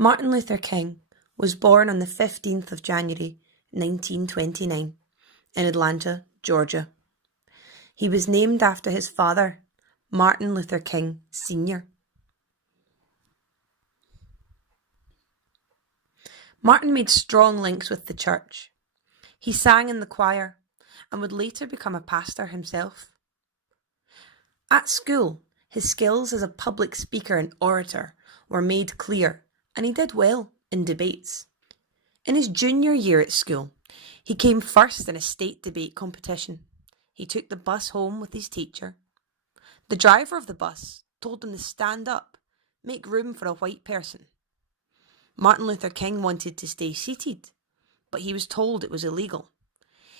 Martin Luther King was born on the 15th of January 1929 in Atlanta, Georgia. He was named after his father, Martin Luther King Sr. Martin made strong links with the church. He sang in the choir and would later become a pastor himself. At school, his skills as a public speaker and orator were made clear, and he did well in debates. In his junior year at school, he came first in a state debate competition. He took the bus home with his teacher. The driver of the bus told him to stand up, make room for a white person. Martin Luther King wanted to stay seated, but he was told it was illegal.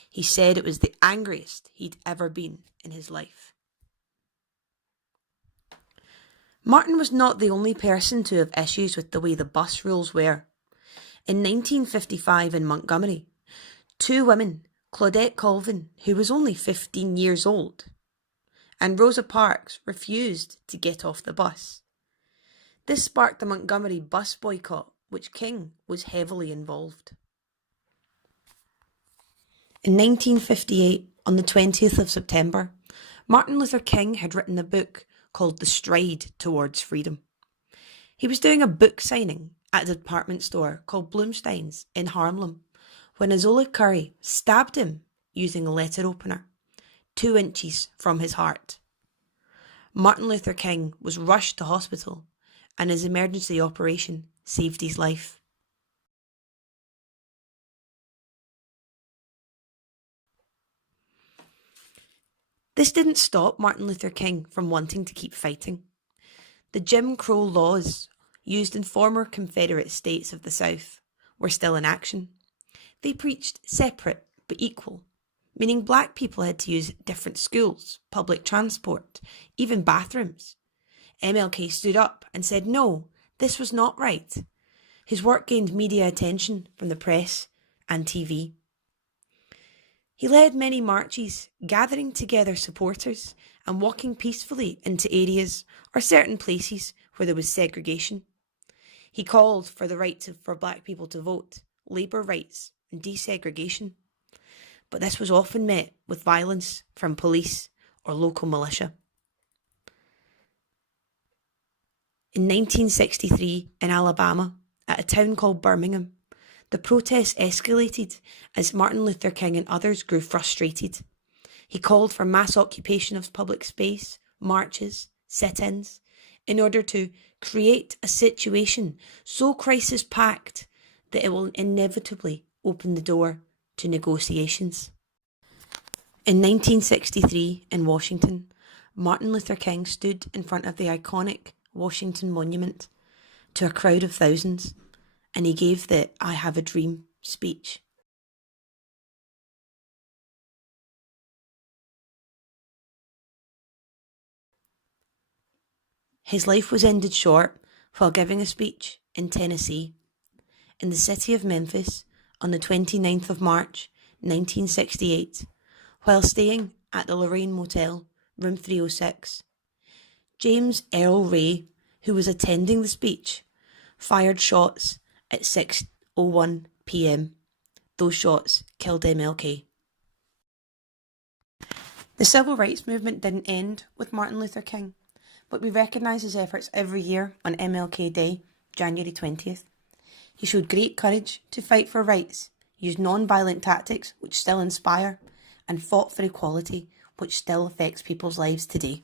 He said it was the angriest he'd ever been in his life. Martin was not the only person to have issues with the way the bus rules were. In 1955 in Montgomery, two women, Claudette Colvin, who was only 15 years old, and Rosa Parks, refused to get off the bus. This sparked the Montgomery bus boycott, which King was heavily involved. In 1958, on the 20th of September, Martin Luther King had written a book called The Stride Towards Freedom. He was doing a book signing at a department store called Bloomstein's in Harlem when Azola Curry stabbed him using a letter opener, 2 inches from his heart. Martin Luther King was rushed to hospital and his emergency operation saved his life. This didn't stop Martin Luther King from wanting to keep fighting. The Jim Crow laws used in former Confederate states of the South were still in action. They preached separate but equal, meaning black people had to use different schools, public transport, even bathrooms. MLK stood up and said no, this was not right. His work gained media attention from the press and TV. He led many marches, gathering together supporters and walking peacefully into areas or certain places where there was segregation. He called for the right for black people to vote, labour rights and desegregation. But this was often met with violence from police or local militia. In 1963 in Alabama, at a town called Birmingham, the protests escalated as Martin Luther King and others grew frustrated. He called for mass occupation of public space, marches, sit-ins, in order to create a situation so crisis-packed that it will inevitably open the door to negotiations. In 1963 in Washington, Martin Luther King stood in front of the iconic Washington Monument to a crowd of thousands, and he gave the "I Have a Dream" speech. His life was ended short while giving a speech in Tennessee. In the city of Memphis on the 29th of March 1968, while staying at the Lorraine Motel, room 306, James Earl Ray, who was attending the speech, fired shots at 6:01 p.m. Those shots killed MLK. The civil rights movement didn't end with Martin Luther King, but we recognise his efforts every year on MLK Day, January 20th. He showed great courage to fight for rights, used non-violent tactics which still inspire, and fought for equality which still affects people's lives today.